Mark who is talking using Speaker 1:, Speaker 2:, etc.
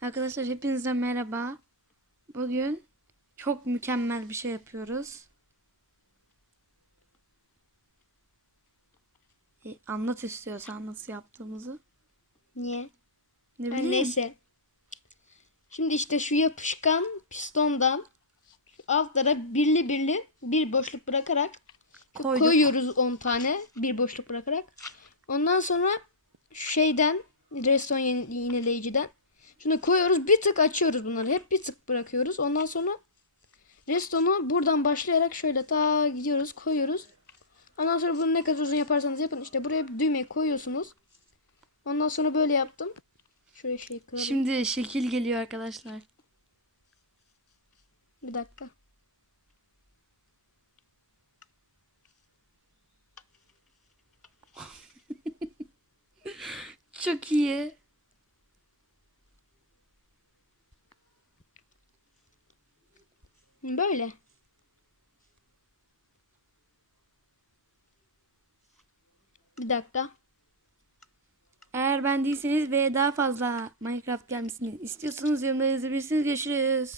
Speaker 1: Arkadaşlar hepinize merhaba. Bugün çok mükemmel bir şey yapıyoruz. E, anlat istiyorsan nasıl yaptığımızı.
Speaker 2: Niye?
Speaker 1: Ne bileyim.
Speaker 2: neyse. Şimdi işte şu yapışkan pistondan şu altlara birli birli bir boşluk bırakarak
Speaker 1: Koyduk.
Speaker 2: koyuyoruz 10 tane bir boşluk bırakarak. Ondan sonra şeyden reston yeni- iğneleyiciden şunu koyuyoruz bir tık açıyoruz bunları hep bir tık bırakıyoruz. Ondan sonra restonu buradan başlayarak şöyle ta gidiyoruz koyuyoruz. Ondan sonra bunu ne kadar uzun yaparsanız yapın işte buraya bir düğmeyi koyuyorsunuz. Ondan sonra böyle yaptım. Şuraya şey kıralım.
Speaker 1: Şimdi şekil geliyor arkadaşlar.
Speaker 2: Bir dakika.
Speaker 1: Çok iyi.
Speaker 2: Böyle. Bir dakika.
Speaker 1: Eğer beğendiyseniz ve daha fazla Minecraft gelmesini istiyorsanız yorumlara yazabilirsiniz. Görüşürüz.